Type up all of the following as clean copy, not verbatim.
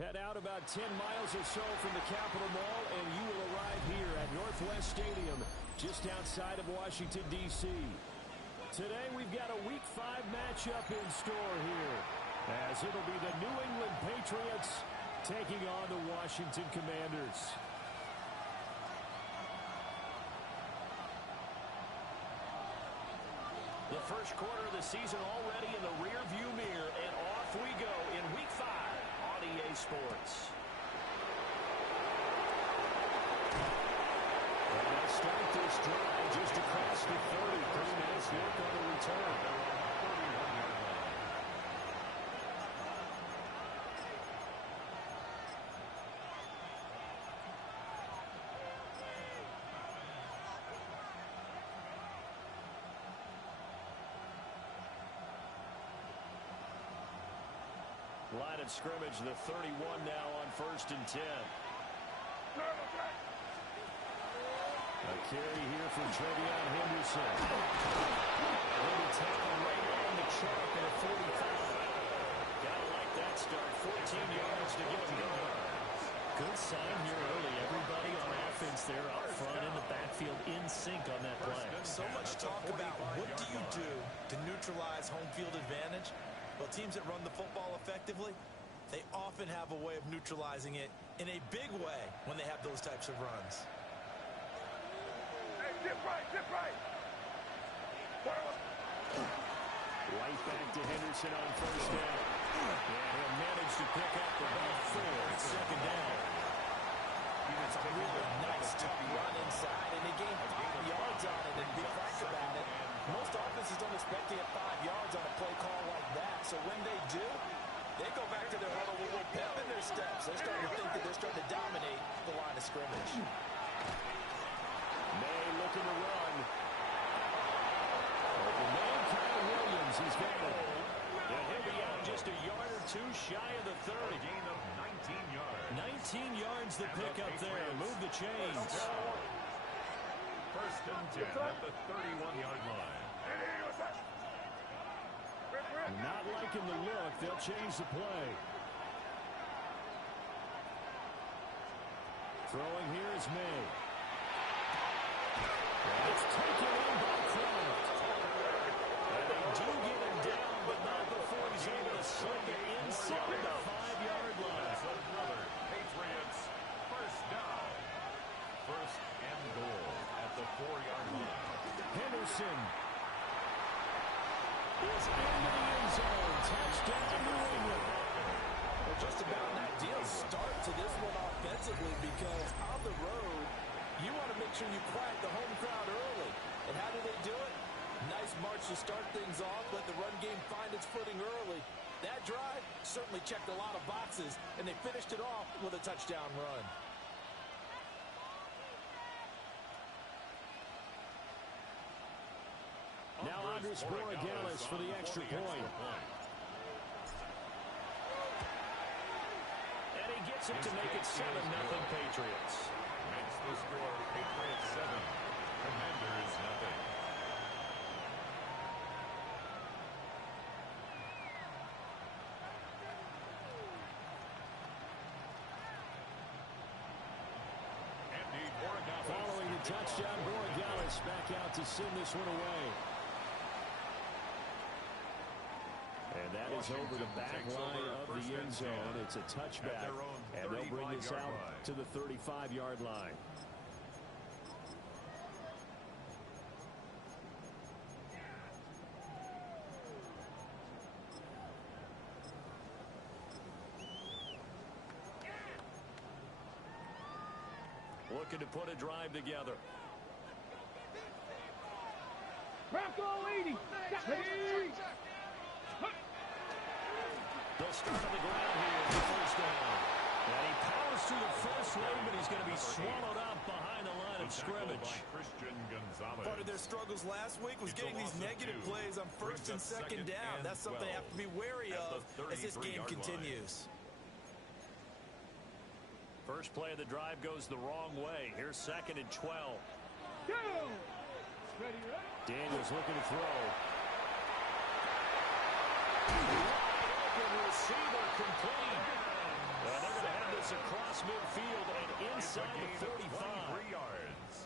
Head out about 10 miles or so from the Capitol Mall, and you will arrive here at Northwest Stadium, just outside of Washington, D.C. Today, we've got a Week 5 matchup in store here, as it'll be the New England Patriots taking on the Washington Commanders. The first quarter of the season already in the rear-view mirror, and off we go in Week 5 on EA Sports. And they'll start this drive just across the 30. Pretty nice work on the return. Line of scrimmage, the 31 now on 1st and 10. A carry here from Trevion Henderson. He'll be tackled right on the chalk at a 45. Gotta like that start. 14 yards to get him going. Good sign here early. Everybody on offense there up front in the backfield in sync on that play. So much talk about what do you do to neutralize home field advantage? Well, teams that run the football effectively, they often have a way of neutralizing it in a big way when they have those types of runs. Hey, dip right, dip right. Right back to Henderson on 1st down. And he'll manage to pick up about 4 at 2nd down. It's a really nice, tough run inside, and he gained 5 yards on it. And be frank about it, most offenses don't expect to get 5 yards on a play call like that. So when they do, they go back to their huddle with a little pep in their steps. They're starting to think that they're starting to dominate the line of scrimmage. May looking to run. The man, Kyle Williams, he's got it. And he'll be out just a yard or 2 shy of the 30. Gain of 19 yards. 19 yards the pickup there. Move the chains. 1st and 10 at the 31-yard line. Not liking the look. They'll change the play. Throwing here is May. And it's taken in by Kraft. And they do get him down, but not before he's able to slip it inside the 5-yard line. Another Patriots 1st down. 1st and goal at the 4-yard line. Henderson is into the end zone. Touchdown, New England. Well, just about an ideal start to this one offensively, because on the road, you want to make sure you quiet the home crowd early. And how do they do it? Nice march to start things off. Let the run game find its footing early. That drive certainly checked a lot of boxes, and they finished it off with a touchdown run. Now Andres Borregales for the extra point. And he gets it to make it 7-0 Patriots. Makes the score Patriots 7. Commanders nothing. Following the touchdown, Borregales back out to send this one away. And that is over the back line of the end zone. It's a touchback, and they'll bring this out to the 35-yard line. Looking to put a drive together. Bronco 80. They'll start on the ground here for 1st down. And he powers through the first lane, but he's going to be swallowed up behind the line of scrimmage. Part of their struggles last week was getting these negative plays on 1st and 2nd down. That's something they have to be wary of as this game continues. First play of the drive goes the wrong way. Here's 2nd and 12. Daniels looking to throw. Wide open receiver complete. They're this across midfield and inside the 45.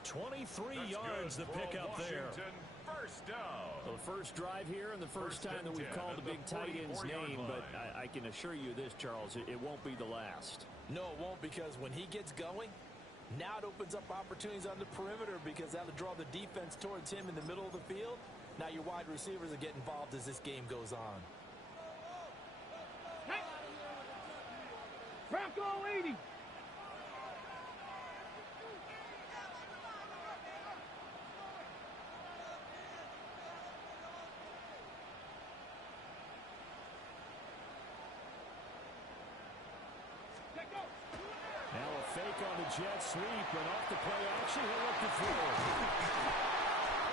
23 yards the pickup there. First down. Well, the first drive here and the first time that we've called the big tight end's name, but I can assure you this, Charles, it won't be the last. No, it won't, because when he gets going, now it opens up opportunities on the perimeter because that'll draw the defense towards him in the middle of the field. Now your wide receivers will get involved as this game goes on. Bronco 80. Now a fake on the jet sweep, and off the play action, he'll look to throw.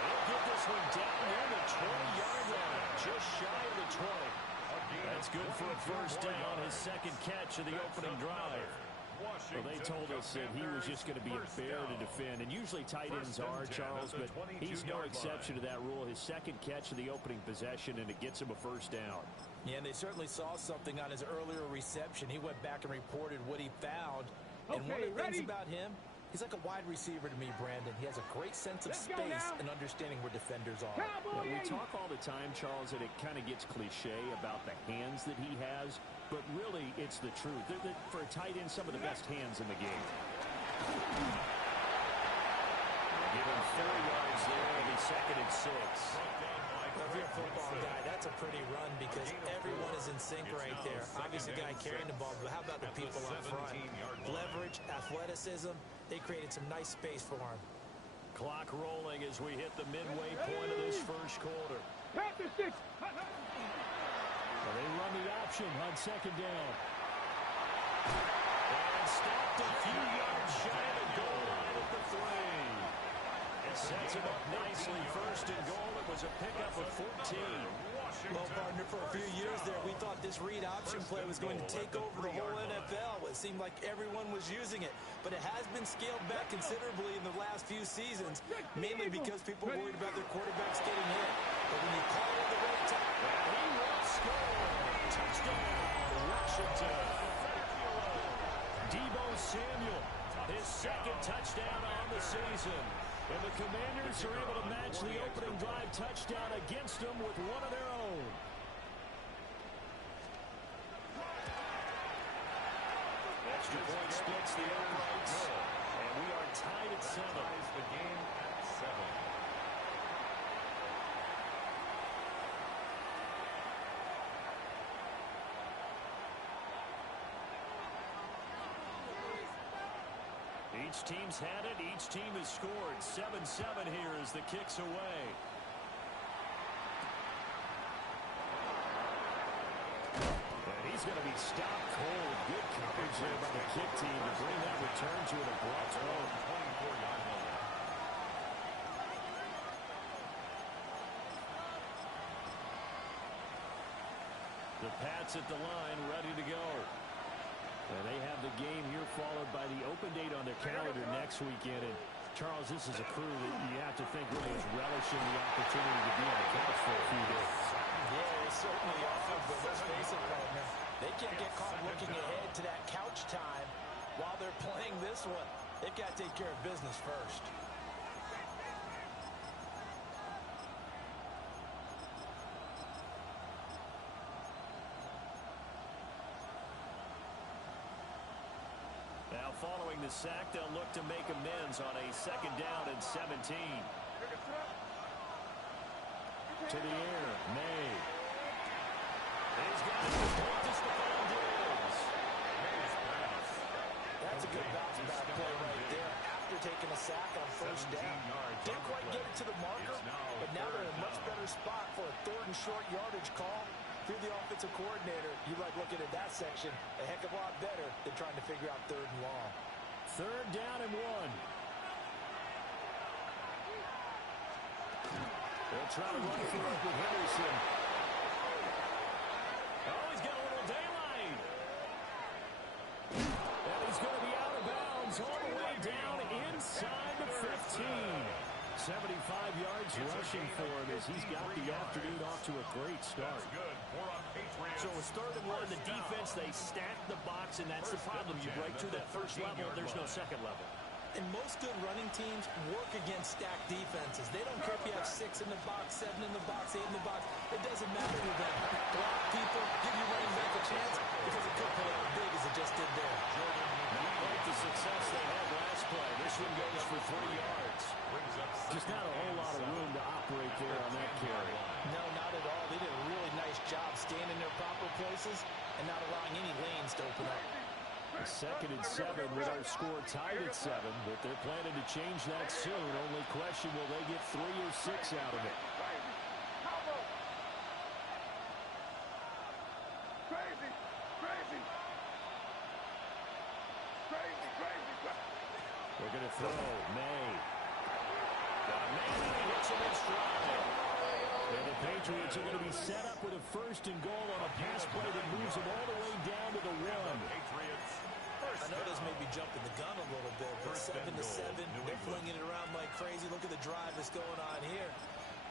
He'll get this one down near the 20-yard line, just shy of the 20. That's good for a first down, his second catch of the opening drive. Well, they told us that he was just going to be a bear to defend, and usually tight ends are, Charles, but he's no exception to that rule. His second catch of the opening possession, and it gets him a first down. Yeah, and they certainly saw something on his earlier reception. He went back and reported what he found. And one of the things about him, he's like a wide receiver to me, Brandon. He has a great sense of space and understanding where defenders are. Yeah, we talk all the time, Charles, that it kind of gets cliche about the hands that he has, but really it's the truth. For a tight end, some of the best hands in the game. Give him 4 yards there. It'll be second and 6. Well, if you're a football guy, that's a pretty run because everyone is in sync right there. Obviously, the guy carrying the ball, but how about the people up front? Leverage, athleticism, they created some nice space for him. Clock rolling as we hit the midway point of this first quarter. Panther 6. Well, they run the option on second down. And stopped a few yards shy of the goal line at the 3. It sets him up nicely. First and goal. It was a pickup of 14. Well, partner, for a few years there, we thought this read option play was going to take over the whole NFL. It seemed like everyone was using it, but it has been scaled back considerably in the last few seasons, mainly because people worried about their quarterbacks getting hit. But when you call it at the right time, he will score. Touchdown, Washington. Deebo Samuel, his second touchdown on the season. And the Commanders are able to match the opening drive touchdown against them with one of their own. Extra point splits the uprights, and we are tied at 7. The game at 7. Each team's had it. Each team has scored. 7-7 here as the kick's away. And he's going to be stopped cold. Good coverage there by the kick team to bring that return to an abrupt halt. 24-yard line. The Pats at the line, ready to go. And they have the game here followed by the open date on their calendar next weekend. And Charles, this is a crew that you have to think really is relishing the opportunity to be on the couch for a few days. yeah, they certainly are, but let's face it, partner, they can't get caught looking ahead to that couch time while they're playing this one. They've got to take care of business first. Now following the sack, they'll look to make amends on a second down and 17. To the air, May. He's got it complete to Stephon Diggs. That's a good bounce back play right there after taking a sack on first down. Didn't quite get it to the marker, but now they're in a much better spot for a 3rd and short yardage call. If you're the offensive coordinator, you like looking at that section a heck of a lot better than trying to figure out 3rd and long. 3rd down and 1. They'll try to run for it with Henderson. Oh, he's got a little daylight. And he's going to be out of bounds all the way down inside the 15. 75 yards rushing for him as he's got the afternoon off to a great start. Good for a Patriots. So it's 3rd and 1. The defense, they stack the box, and that's the problem. You break through that first level, there's no second level. And most good running teams work against stacked defenses. They don't care if you have 6 in the box, 7 in the box, 8 in the box. It doesn't matter to them. Block people, give your running back a chance because it could play out big as it just did there. Not quite the success they had last play. This one goes for 3 yards. Just not a whole lot of room to operate there on that carry. No, not at all. They did a really nice job staying in their proper places and not allowing any lanes to open up. 2nd and 7 with our score tied at 7, but they're planning to change that soon. Only question, will they get 3 or 6 out of it? We're going to throw. May. He hits him in stride. And the Patriots are going to be set up with a 1st and goal on a pass play that moves them all the way down to the 1. I know this may be jumping the gun a little bit, but 7 to 7, they're flinging it around like crazy. Look at the drive that's going on here.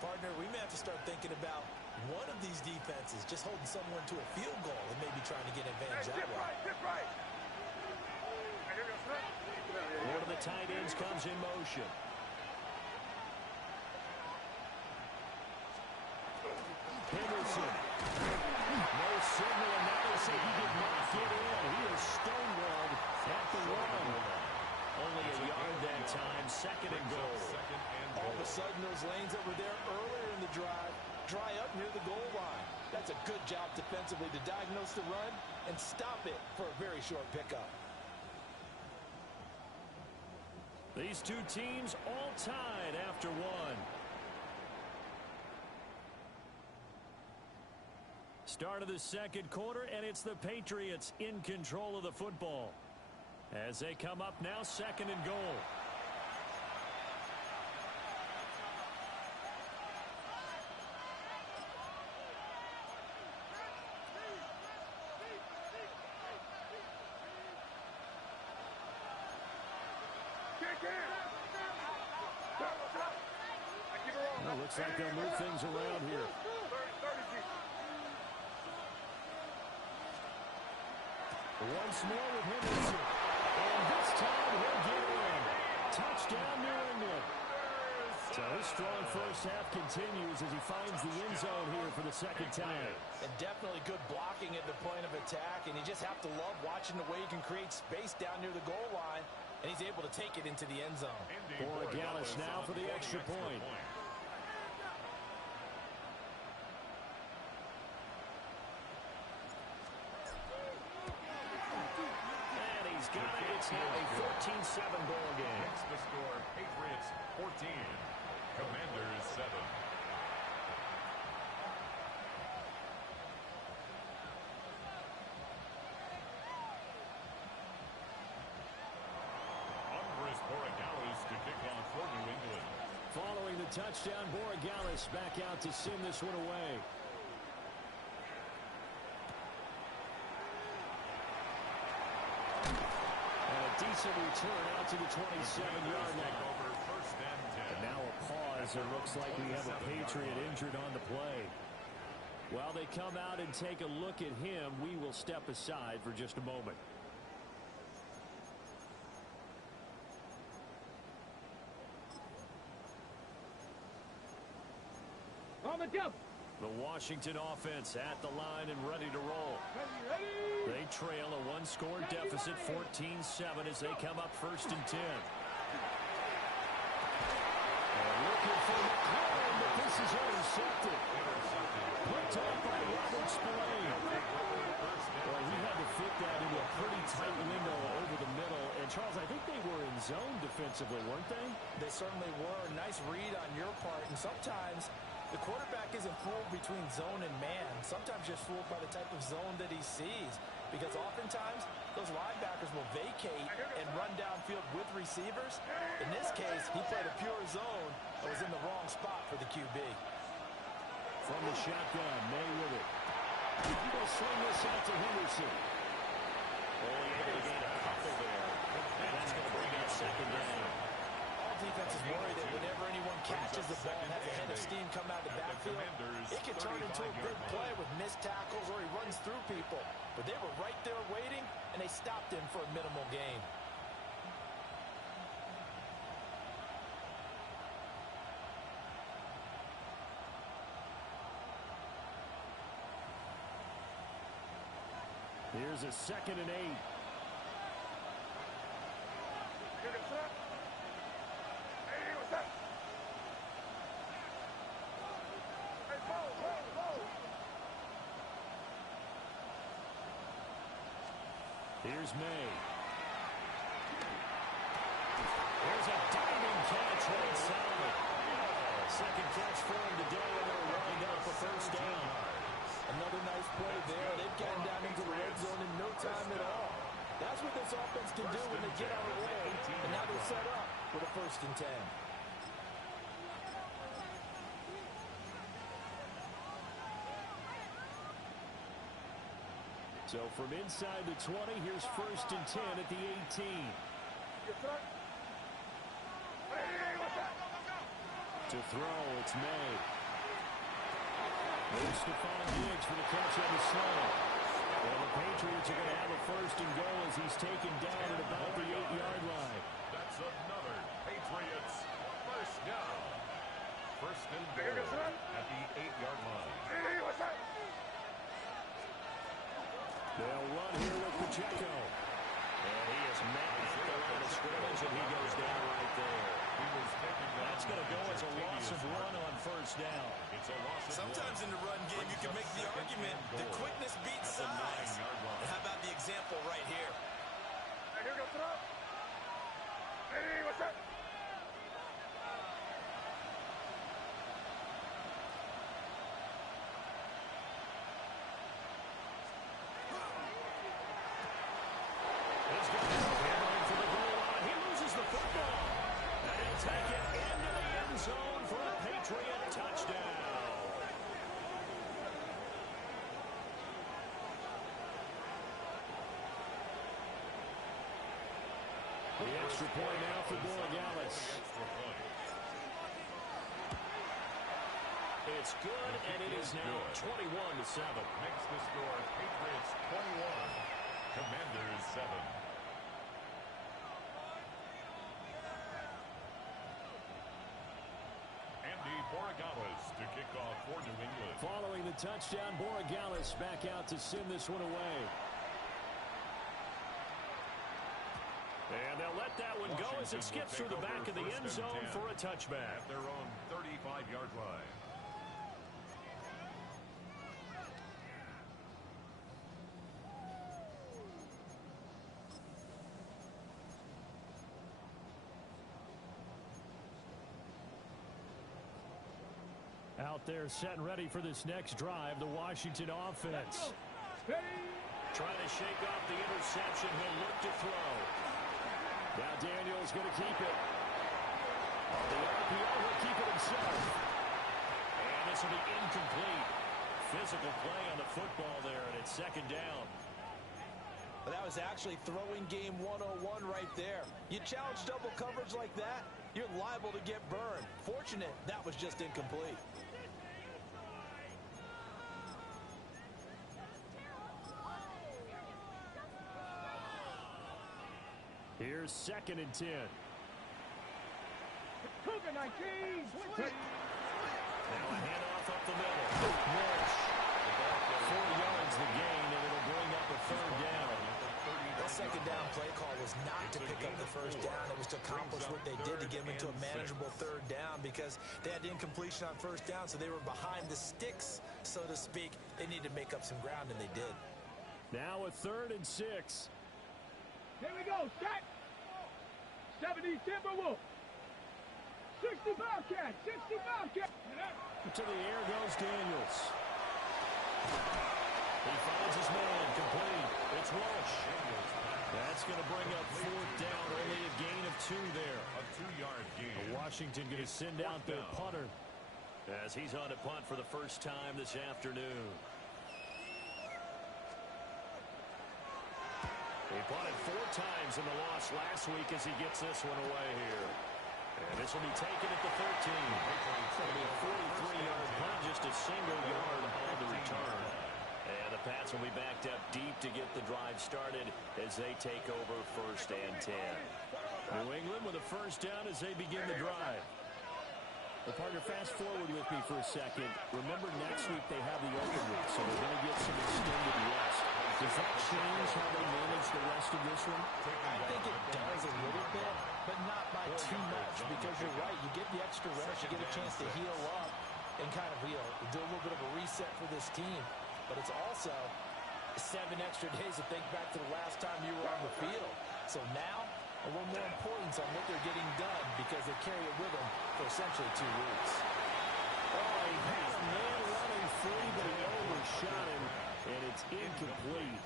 Partner, we may have to start thinking about one of these defenses just holding someone to a field goal and maybe trying to get advantage that way. One of the tight ends comes in motion. Henderson. No signal, and now they say he did not get in. He is stonewalled at the 1. Only a yard that time. 2nd and goal. All of a sudden, those lanes that were there earlier in the drive dry up near the goal line. That's a good job defensively to diagnose the run and stop it for a very short pickup. These two teams all tied after 1. Start of the 2nd quarter, and it's the Patriots in control of the football. As they come up now, 2nd and goal. Well, looks like they'll move things around here. Once more with Henderson. And this time he'll get in. Touchdown, New England. So his strong first half continues as he finds the end zone here for the 2nd time. And definitely good blocking at the point of attack. And you just have to love watching the way he can create space down near the goal line. And he's able to take it into the end zone. Borregales now for the extra point. Got it. It's now a 14-7 ball game. Next the score, Patriots 14, Commanders 7. Andres Borregales to kick off for New England. Following the touchdown, Borregales back out to send this one away. Decent return out to the 27-yard line. And now a pause. It looks like we have a Patriot injured on the play. While they come out and take a look at him, we will step aside for just a moment. On the jump. The Washington offense at the line and ready to roll. They trail a 1-score deficit, 14-7, as they come up 1st and 10. Looking for McLaurin, but this is intercepted. Picked off by Robert Spillane. Well, he had to fit that into a pretty tight window over the middle. And, Charles, I think they were in zone defensively, weren't they? They certainly were. Nice read on your part. And sometimes the quarterback isn't fooled between zone and man. Sometimes you're fooled by the type of zone that he sees. Because oftentimes, those linebackers will vacate and run downfield with receivers. In this case, he played a pure zone that was in the wrong spot for the QB. From the shotgun, May with it. He'll swing this out to Henderson. Only able to gain a couple there. And that's going to bring up 2nd down. All defenses worry that whenever anyone the ball and has a head of steam come out of the backfield, it can turn into a big play with missed tackles or he runs through people. But they were right there waiting, and they stopped him for a minimal gain. Here's a 2nd and 8. Here's May. There's a diving catch right side. Second catch for him today, and they'll wind up a first down. Another nice play there. They've gotten down into the red zone in no time at all. That's what this offense can do when they get on the roll. And now they're set up with a 1st and 10. So from inside the 20, here's 1st and 10 at the 18. To throw, it's May. There's Stephon Diggs for the catch on the slant. Well, the Patriots are going to have a 1st and goal as he's taken down at about the 8-yard line. That's another Patriots 1st down. 1st and goal at the 8-yard line. They'll run here with Pacheco. And he is met at the line of scrimmage, and he goes down right there. That's going to go as a loss of 1 on 1st down. It's a loss of Sometimes 1. in the run game, you can make the argument that quickness beats size. And how about the example right here? He's got it handling for the goal line. He loses the football. And he'll take it into the end zone for a Patriot touchdown. The extra point now for Borregales. It's good, and it is now 21-7. Makes the score Patriots 21, Commanders 7. Andy Borregales to kick off for New England. Following the touchdown, Borregales back out to send this one away. And they'll let that one go as it skips through the back of the end zone for a touchback. At their own 35-yard line. Out there set and ready for this next drive, the Washington offense. Trying to shake off the interception. He'll look to throw. Now Daniel's going to keep it. On the RPO, he'll keep it himself. And this will be incomplete. Physical play on the football there, and it's 2nd down. But that was actually throwing game 101 right there. You challenge double coverage like that, you're liable to get burned. Fortunate that was just incomplete. Here's 2nd and 10. Cougar 19. Now a handoff up the middle. Walsh. 4 yards the gain, and it'll bring up a 3rd down. That 2nd down play call was not to pick up the 1st down. It was to accomplish what they did to get them into a manageable 3rd down because they had incompletion on 1st down, so they were behind the sticks, so to speak. They needed to make up some ground, and they did. Now a 3rd and 6. Here we go. Set. 70 Timberwolves. 60 Bobcats. 60 Bobcats. To the air goes Daniels. He finds his man. Complete. It's Walsh. That's going to bring up 4th down. Only a gain of 2 there. A 2-yard gain. Washington going to send out their punter as he's on to punt for the first time this afternoon. He punted 4 times in the loss last week as he gets this one away here. And this will be taken at the 13. It's going to be a 43-yard punt, just a single yard on the return. And the Pats will be backed up deep to get the drive started as they take over 1st and 10. New England with a first down as they begin the drive. Well, partner, fast forward with me for a second. Remember, next week they have the open week, so they're going to get some extended rest. Does that change how they manage the rest of this one? I think it does a little bit, but not by too much, because you're right. You get the extra rest, you get a chance to heal up and kind of do a little bit of a reset for this team. But it's also 7 extra days to think back to the last time you were on the field. So now, a little more importance on what they're getting done because they carry it with them for essentially 2 weeks. Oh, he had a man running free, but he overshot him, and it's incomplete.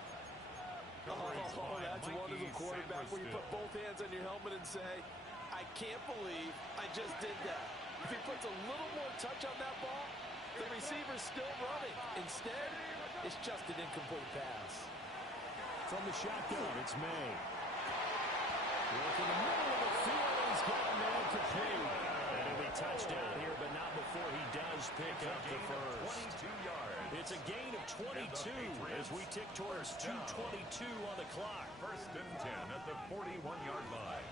Oh, that's one as a quarterback where you put both hands on your helmet and say, I can't believe I just did that. If he puts a little more touch on that ball, the receiver's still running. Instead, it's just an incomplete pass. From the shotgun, it's May. Work in the middle of the field, he's got a man complete. And he'll be touchdown here, but not before he does pick up the first. 22 yards. It's a gain of 22 as we tick towards 2:22 on the clock. 1st and 10 at the 41-yard line.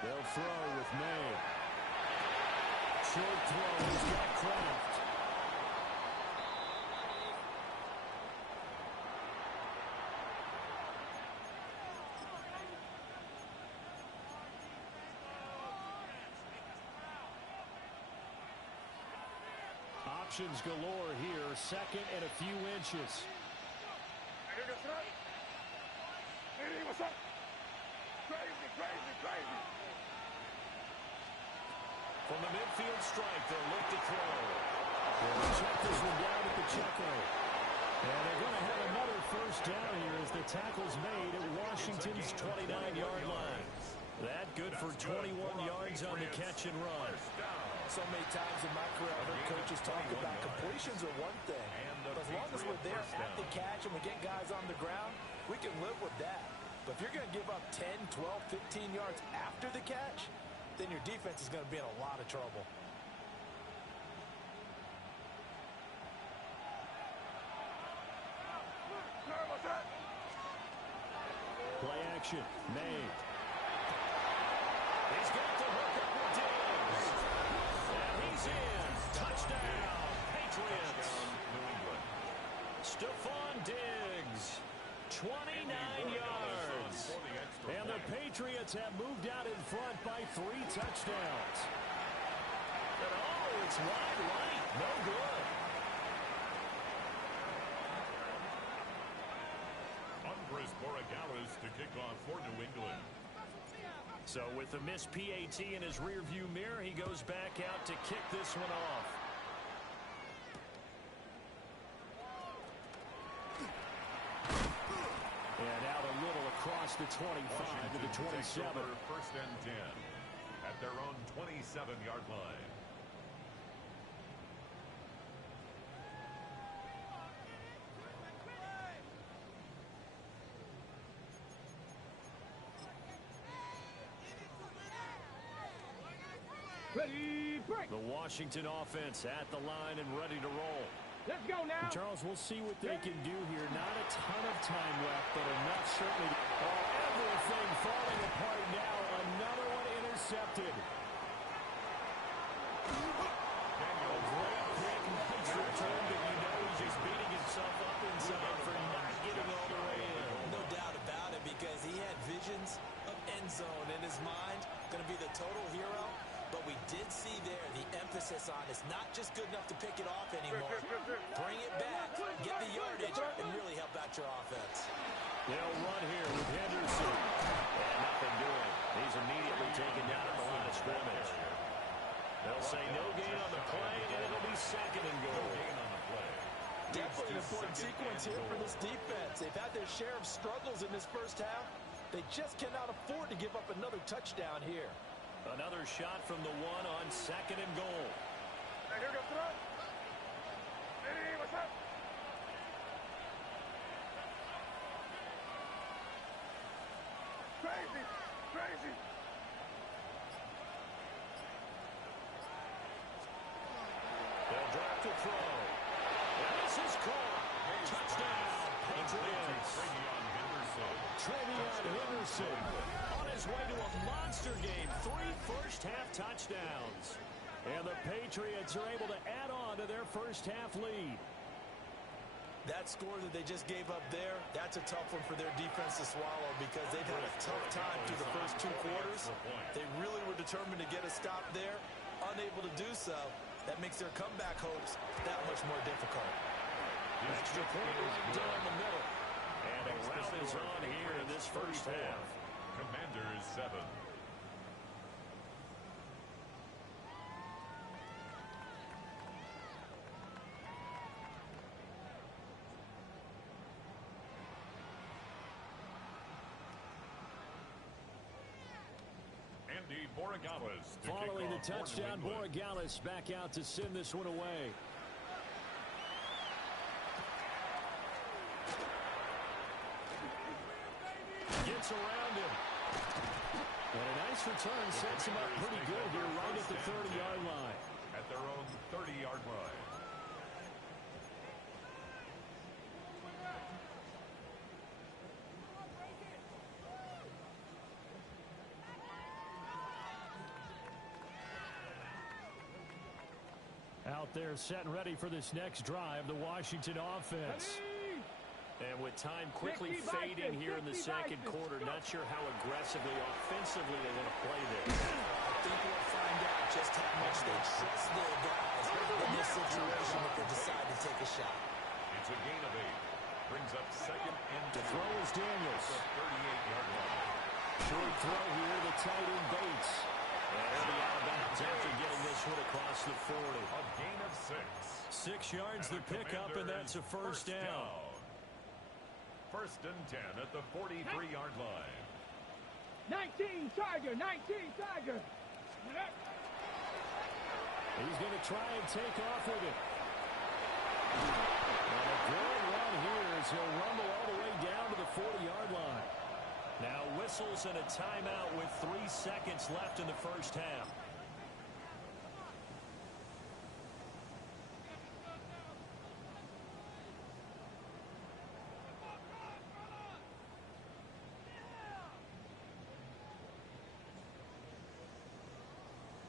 They'll throw with May. Short throw, he's got Kraft. Options galore here, 2nd and a few inches. From the midfield strike, they'll look to throw. They'll check this one down at the checker. And they're going to have another first down here as the tackle's made at Washington's 29-yard line. That good for 21 yards on the catch and run. So many times in my career, I've heard coaches talk about completions are one thing. But as long as we're there at the catch and we get guys on the ground, we can live with that. But if you're going to give up 10, 12, 15 yards after the catch, then your defense is going to be in a lot of trouble. Play action. May. He's got to hook up with Diggs. And he's in. Touchdown, Patriots. Stephon Diggs. 29 yards. And the Patriots have moved out in front by 3 touchdowns. And oh, it's wide right. No good. Andres Borregales to kick off for New England. So with the missed PAT in his rearview mirror, he goes back out to kick this one off. And out a little across the 25 to the 27. 1st and 10 at their own 27-yard line. Ready, break. The Washington offense at the line and ready to roll. Let's go now. And Charles, we'll see what they can do here. Not a ton of time left, but enough certainly. Oh, everything falling apart now. Another one intercepted. A great pick. Nice return, but you know he's just beating himself up inside for not getting all the way in. No doubt about it, because he had visions of end zone in his mind. Going to be the total hero. But we did see there the emphasis on it's not just good enough to pick it off anymore. Bring it back, get the yardage, and really help out your offense. They'll run here with Henderson. And nothing doing. He's immediately taken down at the line of scrimmage. They'll say no gain on the play, and it'll be 2nd and goal. Definitely an important sequence here for this defense. They've had their share of struggles in this first half, They just cannot afford to give up another touchdown here. Another shot from the one on 2nd and goal. Hey, here goes throw. Hey, what's up? Crazy, crazy. They'll drop to throw. And this is caught. Touchdown, Patriots. Trevion Henderson on his way to a monster game. 3 first-half touchdowns. And the Patriots are able to add on to their first-half lead. That score that they just gave up there, that's a tough one for their defense to swallow because they've had a tough time through the first 2 quarters. They really were determined to get a stop there, unable to do so. That makes their comeback hopes that much more difficult. Extra point right down the middle. And a rout is on here in this first half. Commanders 7. Following the touchdown, Borregales back out to send this one away. Gets around him. And a nice return sets him up pretty good here right at the 30-yard line. At their own 30-yard line. Out there set and ready for this next drive, the Washington offense. And with time quickly fading here in the second quarter, not sure how aggressively, offensively they want to play this. I think we'll find out just how much they trust their guys in this situation if they decide to take a shot. It's a gain of 8. Brings up 2nd and 2. The throw is Daniels. 38-yard line. Short throw here, the tight end Bates. And he'll be out of bounds after getting this one across the 40. A gain of 6. 6 yards the pickup, and that's a first down. 1st and 10 at the 43-yard line. 19 Tiger, 19 Tiger. He's going to try and take off with it. And a good run here as he'll rumble all the way down to the 40-yard line. Now whistles and a timeout with 3 seconds left in the first half.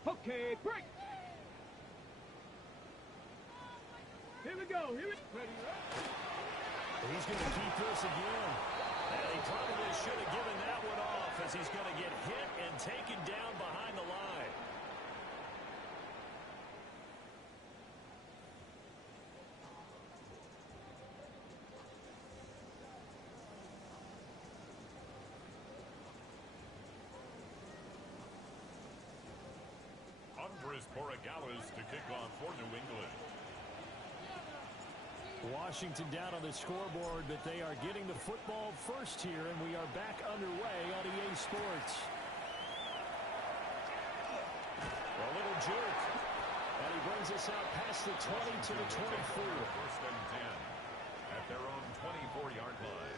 Okay, break. Here we go. Here we go. He's going to keep this again. And he probably should have given that one off as he's going to get hit and taken down behind the line. Andres Borregales to kick off for New England. Washington down on the scoreboard, but they are getting the football first here, and we are back underway on EA Sports. A little jerk, and he brings us out past the 20 to the 24. 1st and 10 at their own 24-yard line.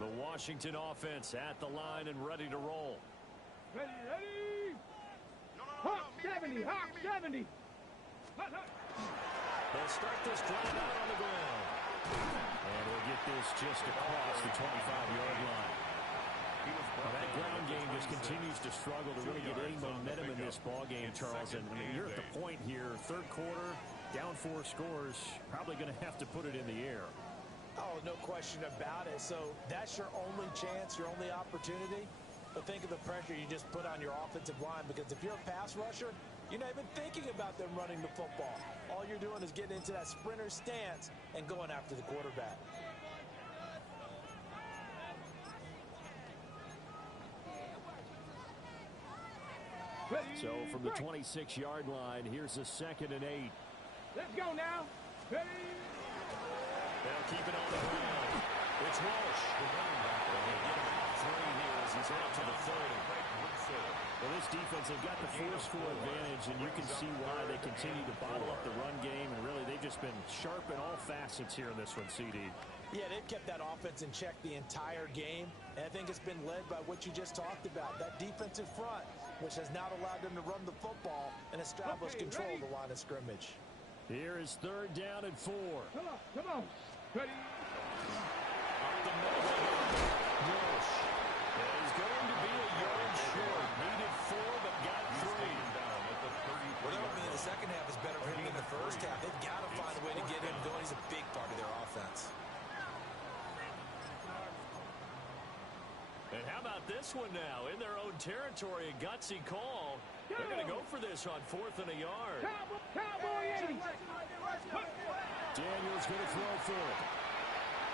The Washington offense at the line and ready to roll. Ready, ready. Hawk 70, Hawk 70. They'll start this drive out on the ground. And we'll get this just across the 25-yard line. That ground game just continues to struggle to really get any momentum in this ball game, Charles. And I mean, you're at the point here, 3rd quarter, down 4 scores, probably going to have to put it in the air. Oh, no question about it. So that's your only chance, your only opportunity. But think of the pressure you just put on your offensive line, because if you're a pass rusher, you're not even thinking about them running the football. All you're doing is getting into that sprinter stance and going after the quarterback. So from the 26-yard line, here's a 2nd and 8. Let's go now. Ready? They'll keep it on the ground. It's Walsh. They'll get him out 3 here as he's out to the 30. Well, this defense, they've got the force-4 advantage, and you can see why they continue to bottle up the run game, and really they've just been sharp in all facets here in this one, CD. Yeah, they've kept that offense in check the entire game, and I think it's been led by what you just talked about, that defensive front, which has not allowed them to run the football and establish control of the line of scrimmage. Here is 3rd down and 4. Come on. Ready? Up the middle. Walsh. He's going to be a yard short. Needed 4, but got 3. Well, that would mean the second half is better for him than the first half. They've got to find a way to get him going. He's a big part of their offense. And how about this one now? In their own territory, a gutsy call. They're going to go for this on 4th and a yard. Cowboy 80. Daniels going to throw for it.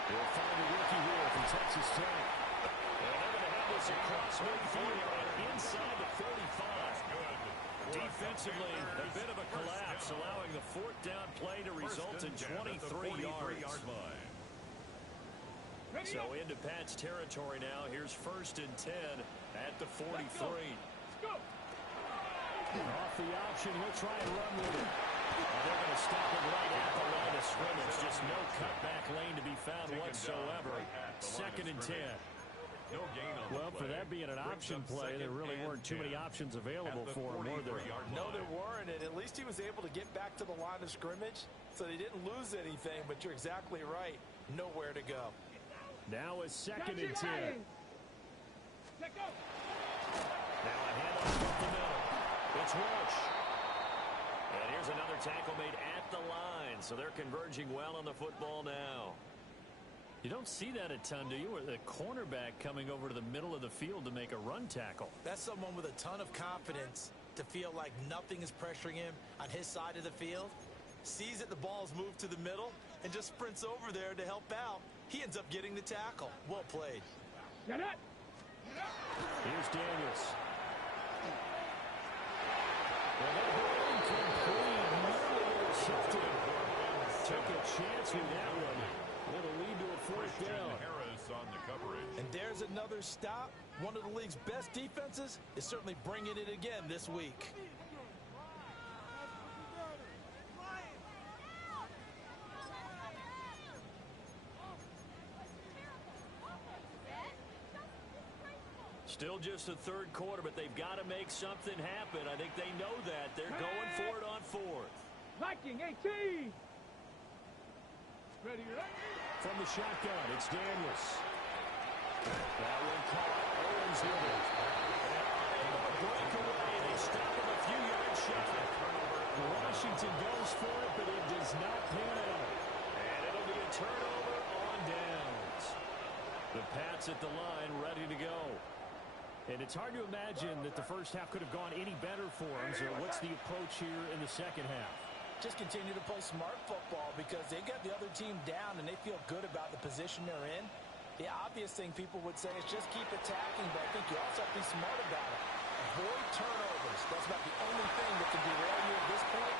We'll find a rookie here from Texas Tech. And they're going to have this across midfield and inside the 35. Defensively, a bit of a collapse, allowing the 4th down play to result in 23 yards. So into Pat's territory now. Here's 1st and 10 at the 43. Off the option, he'll try and run with it. They're going to stop him right at the line of scrimmage. Just no cutback lane to be found whatsoever. 2nd and 10. Well, for that being an option play, there really weren't too many options available for him, were there? No, there weren't, and at least he was able to get back to the line of scrimmage, so they didn't lose anything, but you're exactly right. Nowhere to go. Now a 2nd and 10. Let go. Now a handoff up the middle. It's Walsh. And here's another tackle made at the line, so they're converging well on the football now. You don't see that a ton, do you? Or the cornerback coming over to the middle of the field to make a run tackle. That's someone with a ton of confidence to feel like nothing is pressuring him on his side of the field. Sees that the ball's moved to the middle and just sprints over there to help out. He ends up getting the tackle. Well played. Get it. Here's Daniels. Well, that ball incomplete. Nearly intercepted. Took a chance with that one. It'll lead to a 4th down. And there's another stop. One of the league's best defenses is certainly bringing it again this week. Still just the 3rd quarter, but they've got to make something happen. I think they know that. They're going for it on 4th. Viking 18. Ready. From the shotgun, it's Daniels. That one caught. Owens with it. Breakaway. They stop him a few yards shy. Washington goes for it, but it does not pan out. And it'll be a turnover on downs. The Pats at the line, ready to go. And it's hard to imagine that the first half could have gone any better for them. So what's the approach here in the second half? Just continue to play smart football because they got the other team down and they feel good about the position they're in. The obvious thing people would say is just keep attacking, but I think you also have to be smart about it. Avoid turnovers. That's about the only thing that can derail you at this point.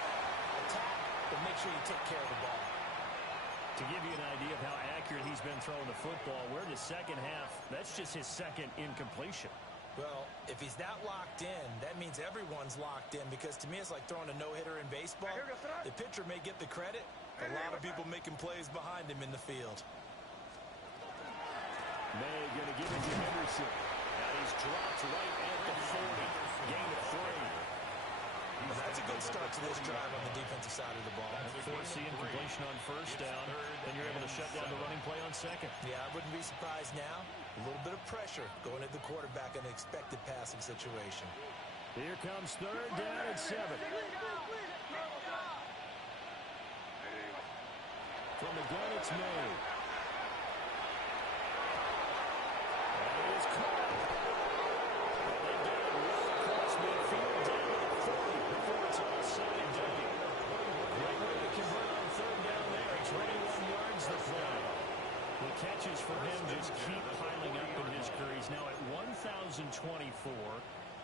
Attack, but make sure you take care of the ball. To give you an idea of how accurate he's been throwing the football, we're in the second half. That's just his 2nd incompletion. Well, if he's that locked in, that means everyone's locked in because to me it's like throwing a no-hitter in baseball. The pitcher may get the credit, a lot of people making plays behind him in the field. May going to give it to Henderson. And he's dropped right at the 40. Gain of 3. That's a good start to this drive on the defensive side of the ball. Force the incompletion on 1st down. Then you're able to shut down the running play on 2nd. Yeah, I wouldn't be surprised now. A little bit of pressure going at the quarterback in an expected passing situation. Here comes 3rd down and 7. From the gun, it's May. And it is caught. They get it well across midfield down to the 40 before it's all said and done. Great way to convert on 3rd down there. 21 yards the play. The catches for him just keep piling up in his career. He's now at 1,024.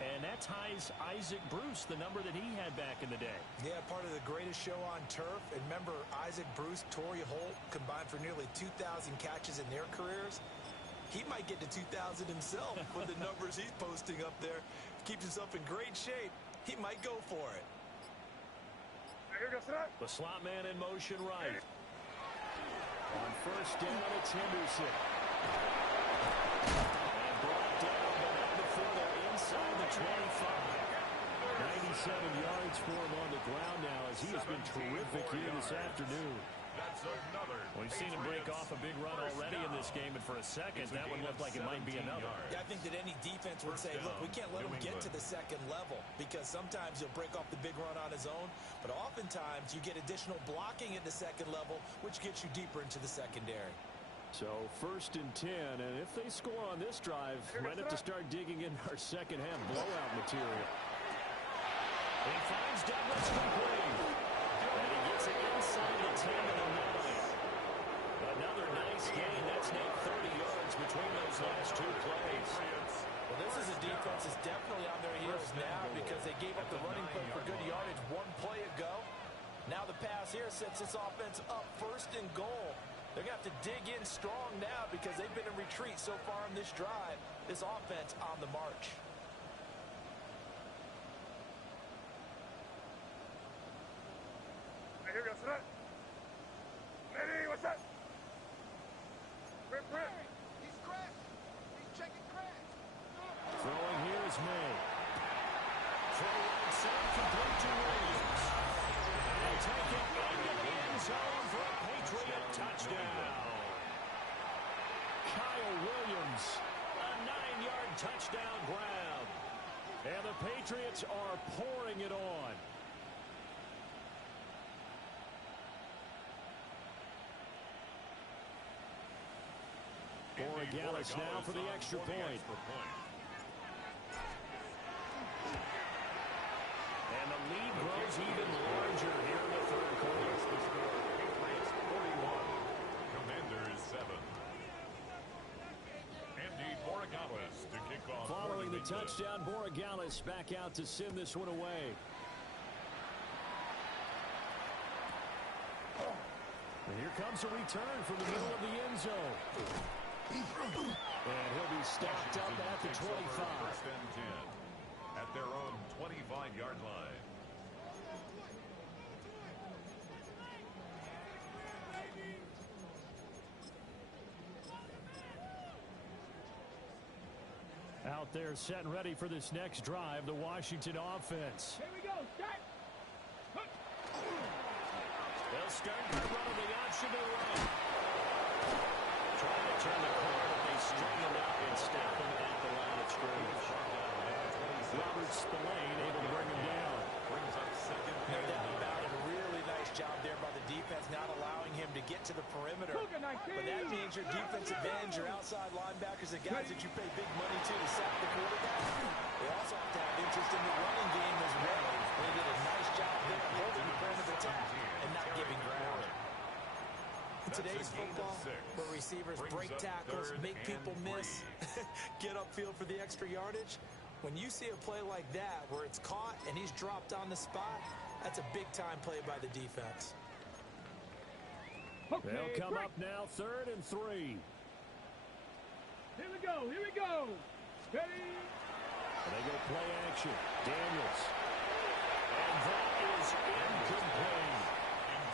And that ties Isaac Bruce, the number that he had back in the day. Yeah, part of the greatest show on turf. And remember, Isaac Bruce, Torrey Holt combined for nearly 2,000 catches in their careers. He might get to 2,000 himself with the numbers he's posting up there. Keeps himself in great shape. He might go for it. The slot man in motion right. On first down, it's Henderson. And brought down, but not before they're inside the 25. 97 yards for him on the ground now as he has been terrific here this afternoon. That's another. We've seen him break off a big run already in this game, and for a second, that one looked like it might be another. Yeah, I think that any defense would say, look, we can't let him get to the second level because sometimes he'll break off the big run on his own, but oftentimes you get additional blocking at the second level, which gets you deeper into the secondary. So first and 10, and if they score on this drive, might have to start digging in our second half blowout material. He finds Douglas complete. And he gets it inside the 10 to the 9. Another nice gain. That's now 30 yards between those last two plays. Well, this is a defense that's definitely on their heels now because they gave up the running play for good yardage one play ago. Now the pass here sets this offense up first and goal. They're going to have to dig in strong now because they've been in retreat so far on this drive. This offense on the march. Ready, what's up? He's cracked. He's checking cracks. Throwing here is May. Throw right side, complete to Williams. And take it into the end zone for a Patriot touchdown. Kyle Williams, a 9-yard touchdown grab. And the Patriots are pouring it on. Borregales now for the extra point. And the lead grows even larger here in the third quarter. Patriots 41, Commanders 7. Andy Borregales to kick off. Following the touchdown, Borregales back out to send this one away. And here comes a return from the middle of the end zone. And he'll be stopped up at the 25. First and 10 at their own 25-yard line. Out there set and ready for this next drive, the Washington offense. Here we go, start. They'll start by running the option to the right. Trying to turn the corner, but they string him up and stop him at the line of scrimmage. Robert Spillane able to bring him down. Brings up second. No doubt about it. A really nice job there by the defense, not allowing him to get to the perimeter. But that means your defensive ends, your outside linebackers, the guys that you pay big money to sack the quarterback. They also have to have interest in the running game as well. They did a nice job there holding the point of attack and not giving ground. In today's football, where receivers break tackles, make people miss, get upfield for the extra yardage, when you see a play like that where it's caught and he's dropped on the spot, that's a big-time play by the defense. Okay, They'll come up now, 3rd and 3. Here we go, here we go. Steady. And they go play action. Daniels. And that is incomplete.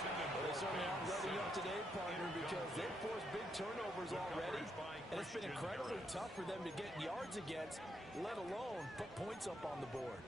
Well, they certainly aren't ready up today, partner, because they've forced big turnovers already, and it's been incredibly tough for them to get yards against, let alone put points up on the board.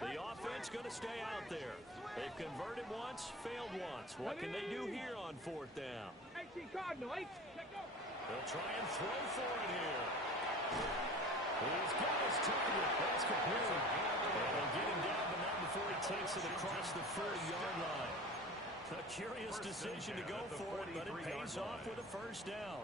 The offense going to stay out there. They've converted once, failed once. What can they do here on 4th down? 18 Cardinal, 8. Let go. They'll try and throw for it here. He's got his target. That's complete. And they'll get him down, but not before he takes it across the 40-yard line. A curious decision to go for it, but it pays off with a first down.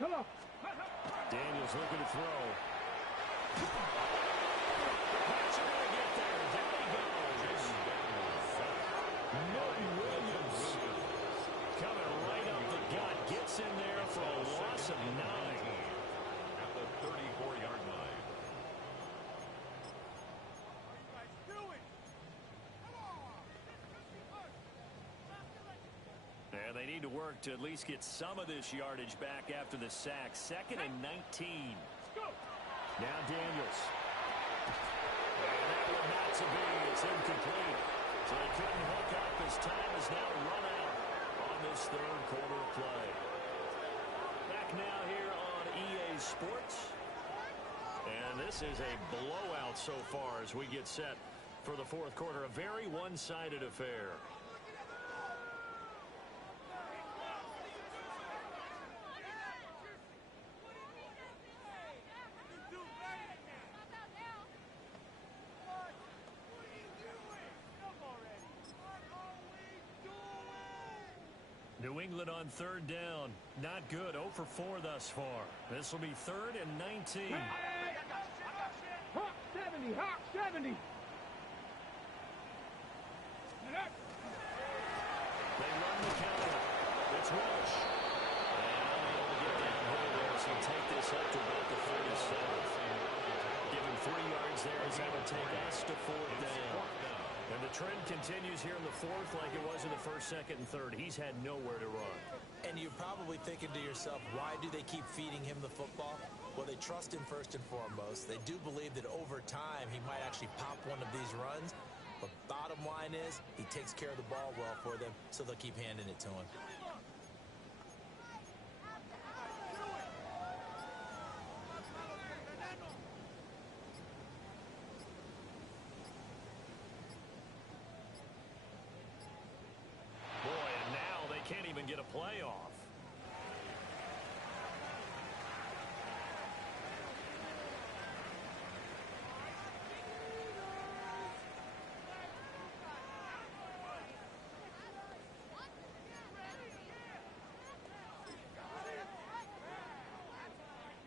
Daniels looking to throw. That's going to get there. Down he goes. Milton Williams coming right up the gut. Gets in there for a loss of 9. At the 34-yard line. And they need to work to at least get some of this yardage back after the sack. 2nd and 19. Now Daniels. And that one not to be. It's incomplete. So they couldn't hook up as time is now run out on this 3rd quarter play. Back now here on EA Sports. And this is a blowout so far as we get set for the 4th quarter. A very one-sided affair. New England on 3rd down. Not good. 0 for 4 thus far. This will be 3rd and 19. Hawk 70, Hawk 70. They run the counter. It's Rush. And unable to get downhill there, so take this up to about the 47. Give him 3 yards there as that would take us to 4th down. And the trend continues here in the 4th like it was in the 1st, 2nd, and 3rd. He's had nowhere to run. And you're probably thinking to yourself, why do they keep feeding him the football? Well, they trust him first and foremost. They do believe that over time he might actually pop one of these runs. But bottom line is he takes care of the ball well for them, so they'll keep handing it to him. Can't even get a play off.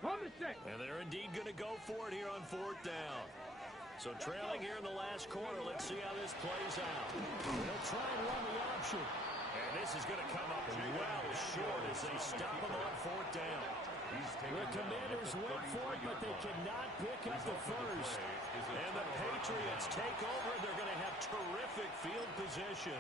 And they're indeed going to go for it here on 4th down. So trailing here in the last quarter, let's see how this plays out. They'll try and run the option. And this is going to come up well short as they stop him on 4th down. The Commanders went for it, but they cannot pick up the first. And the Patriots take over. They're going to have terrific field position.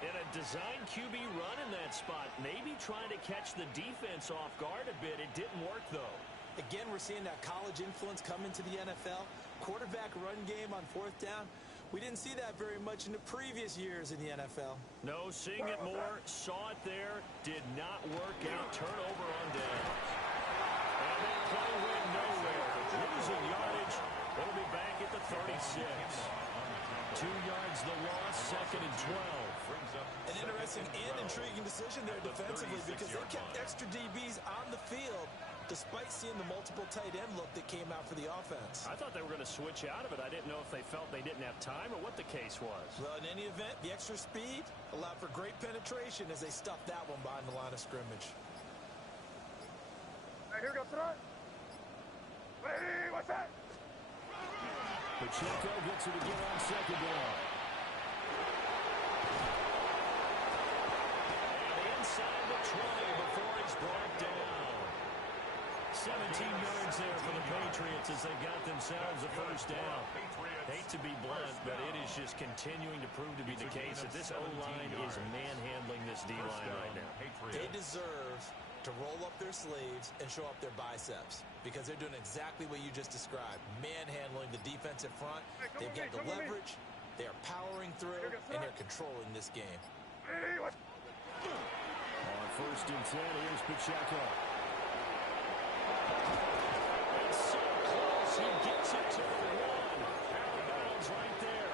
In a design QB run in that spot, maybe trying to catch the defense off guard a bit. It didn't work, though. Again, we're seeing that college influence come into the NFL. Quarterback run game on 4th down. We didn't see that very much in the previous years in the NFL. No, seeing it more. Saw it there. Did not work out. Turnover on down. And that play went nowhere. Losing yardage. It'll be back at the 36. 2 yards the loss. 2nd and 12. An interesting and intriguing decision there defensively because they kept extra DBs on the field despite seeing the multiple tight end look that came out for the offense. I thought they were going to switch out of it. I didn't know if they felt they didn't have time or what the case was. Well, in any event, the extra speed allowed for great penetration as they stuffed that one behind the line of scrimmage. Right here, go front. Ready, what's that? Pacheco gets it again on 2nd down. And inside the 20 before he's brought down. 17 yards there for the Patriots as they got themselves a first down. Hate to be blunt, but it is just continuing to prove to be the case that this O-line is manhandling this D-line right now. They deserve to roll up their sleeves and show up their biceps because they're doing exactly what you just described, manhandling the defensive front. They've got the leverage, they're powering through, and they're controlling this game. On 1st and 10, here's Pacheco. It's so close, he gets it to the 1. Out of bounds right there.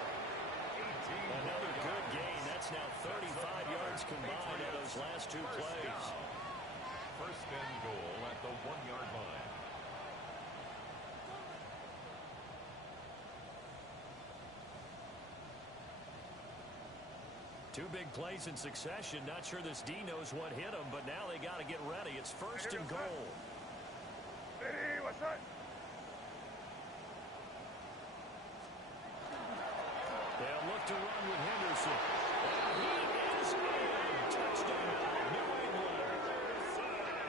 Another good gain. That's now 35 yards combined on those last 2 plays. 1st and goal at the 1-yard line. Two big plays in succession. Not sure this D knows what hit him, but now they got to get ready. It's first and goal. Hey, what's that? They'll look to run with Henderson. And he is in. Touchdown, New England.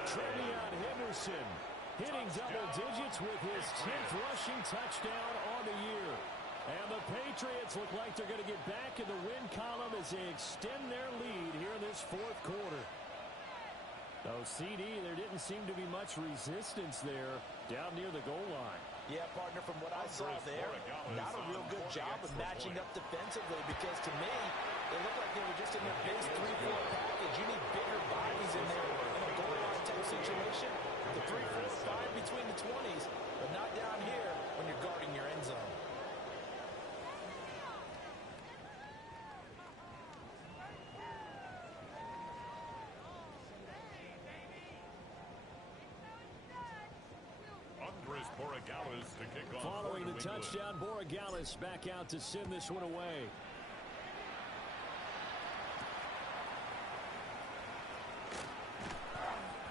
Trevion Henderson hitting double digits with his 10th rushing touchdown on the year. And the Patriots look like they're going to get back in the win column as they extend their lead here in this fourth quarter. Oh, CD, there didn't seem to be much resistance there down near the goal line. Yeah, partner, from what I saw there, not a real good job of matching up defensively, because to me, they looked like they were just in their base 3-4 package. You need bigger bodies in there in a goal line type situation. The 3-4, fine between the 20s, but not down here when you're guarding your end zone. Following the touchdown, Borregales back out to send this one away.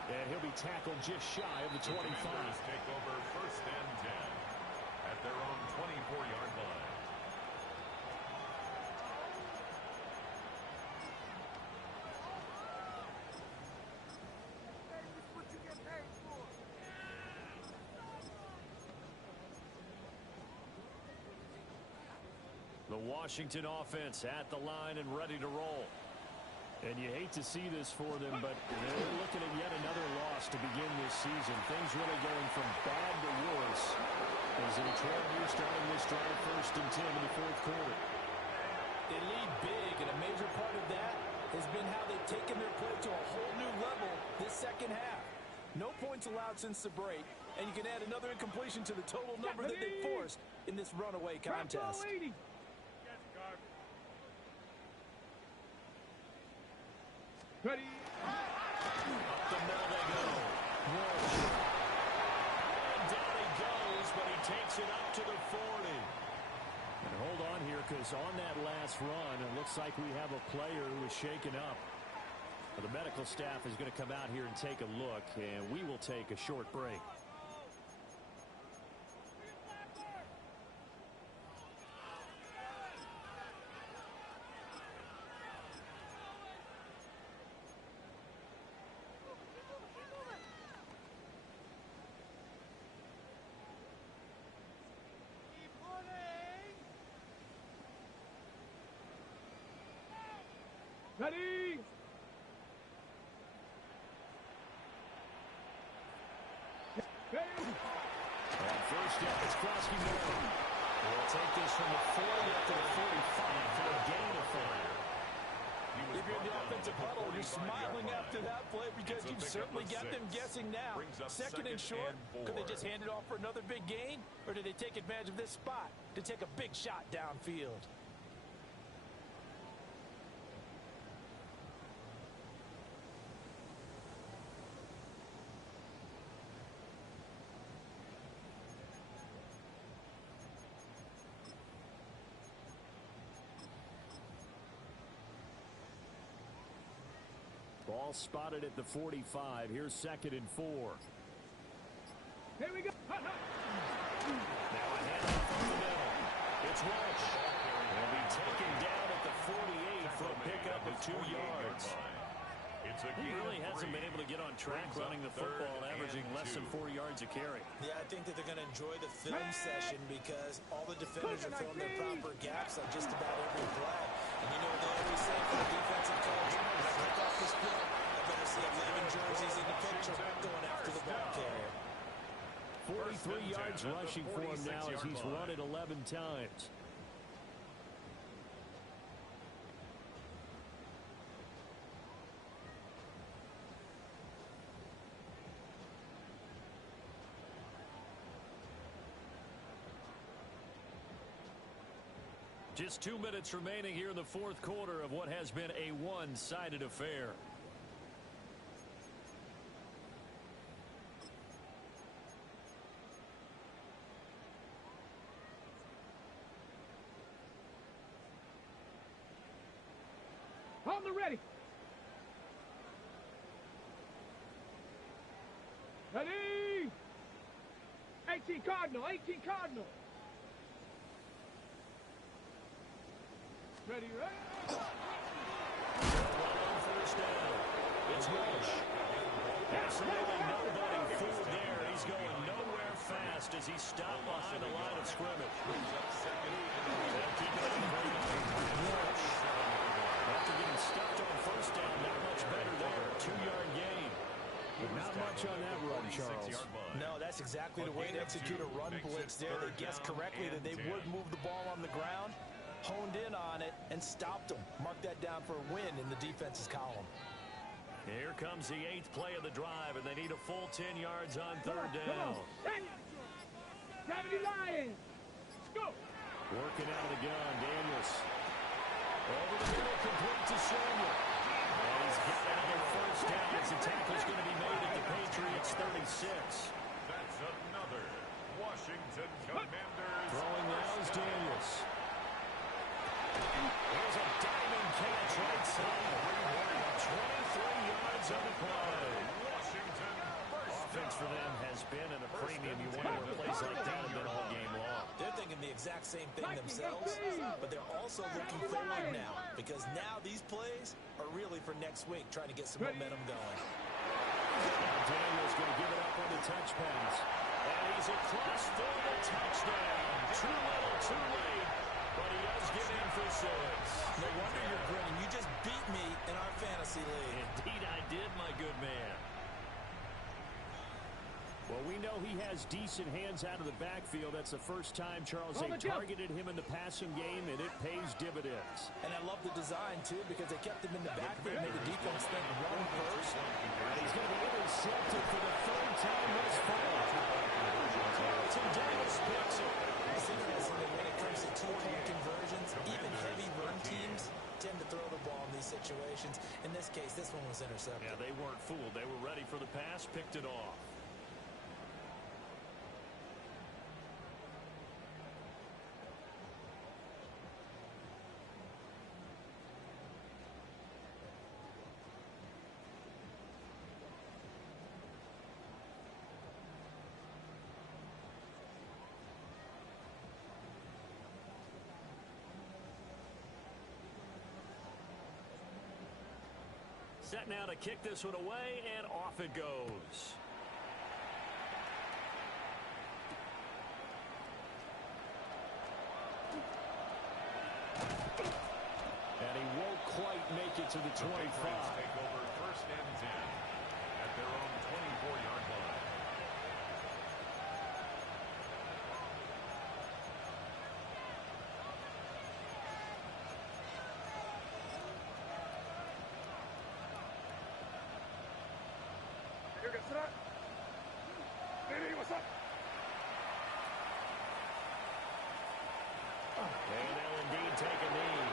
And he'll be tackled just shy of the 25. Take over first and 10 at their own 24-yard line. Hey, this is what you get paid for. The Washington offense at the line and ready to roll. And you hate to see this for them, but they're looking at yet another loss to begin this season. Things really going from bad to worse as they trail here starting this drive first and 10 in the fourth quarter. They lead big, and a major part of that has been how they've taken their play to a whole new level this second half. No points allowed since the break, and you can add another incompletion to the total number that they forced in this runaway contest. Ready? Up the middle they go. Walsh. And down he goes, but he takes it up to the 40. And hold on here, because on that last run, it looks like we have a player who is shaken up. The medical staff is going to come out here and take a look, and we will take a short break. Ready? On first down, it's Krosky Moore. We'll take this from the 40 up to the 45 for a gain of 5. If you're in the offensive huddle, you're smiling after that play because you've certainly got them guessing now. Second and short, could they just hand it off for another big gain? Or did they take advantage of this spot to take a big shot downfield? Ball spotted at the 45. Here's second and 4. Here we go. Now a handoff up the middle. It's Walsh. He'll be taken down at the 48 for a pickup of 2 yards. He really hasn't been able to get on track running the football, averaging less than 4 yards a carry. Yeah, I think that they're going to enjoy the film session because all the defenders are filling their proper gaps on just about every play. And you know what they always say for the defensive coach, when I kick off this play, I better see 11 jerseys in the picture going after the ball carrier. 43 yards rushing for him now as he's run it 11 times. Just 2 minutes remaining here in the fourth quarter of what has been a one-sided affair. Chandler ready. Ready. 18 Cardinal. 18 Cardinal. Ready, ready. First down. It's Walsh. Absolutely nobody fooled there. He's going nowhere fast as he stopped behind the line of scrimmage. After getting stuffed on first down, not much better there. 2-yard gain. But not much on that run, Charles. No, that's exactly the way to execute a run blitz there. They guessed correctly that they would move the ball on the ground, honed in on it, and stopped them. Mark that down for a win in the defense's column. Here comes the 8th play of the drive, and they need a full 10 yards on third down. Gravity Lions. Go. Working out of the gun, Daniels. Over the middle, complete to Samuel. And he's got another first down as the tackle's going to be made at the Patriots 36. That's another Washington Commanders. Throwing now is Daniels. There's a diving catch right side. 23 yards on the play. Washington first Offense for them has been at a premium. You wonder where plays like that have been all game long. They're thinking the exact same thing themselves, but they're also looking forward now, because now these plays are really for next week, trying to get some momentum going. Daniels going to give it up on the touch pass. And he's across for the touchdown. Too little, too late. But he does get in for 6. No wonder you're grinning. You just beat me in our fantasy league. Indeed I did, my good man. Well, we know he has decent hands out of the backfield. That's the first time, Charles, they targeted him in the passing game, and it pays dividends. And I love the design, too, because they kept him in the backfield, made the defense think run first. And he's going to be intercepted for the 3rd time this fall. Carlton Davis picks it. It's interesting that when it comes to two-point conversions, even heavy run teams tend to throw the ball in these situations. In this case, this one was intercepted. Yeah, they weren't fooled. They were ready for the pass, picked it off. Set now to kick this one away, and off it goes. And he won't quite make it to the 25. Take over 1st and 10 at their own 24-yard line. What's up? And they'll indeed take a knee.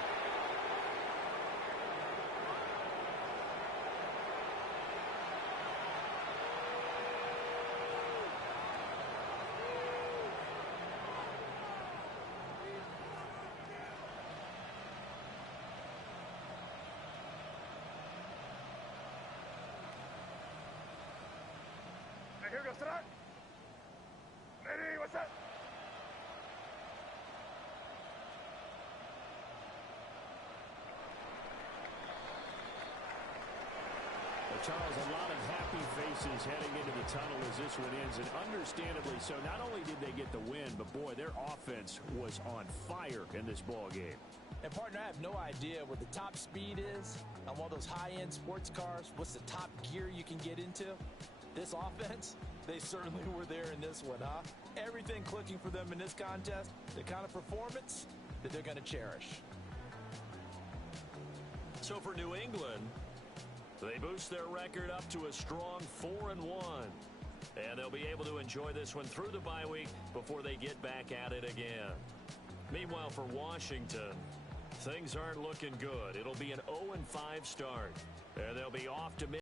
Here goes tonight. Lady, what's up? Well, Charles, a lot of happy faces heading into the tunnel as this one ends, and understandably so. Not only did they get the win, but boy, their offense was on fire in this ball game. And, partner, I have no idea what the top speed is on one of those high-end sports cars. What's the top gear you can get into? This offense, they certainly were there in this one, huh? Everything clicking for them in this contest, the kind of performance that they're going to cherish. So for New England, they boost their record up to a strong 4-1. And they'll be able to enjoy this one through the bye week before they get back at it again. Meanwhile, for Washington, things aren't looking good. It'll be an 0-5 start. And they'll be off to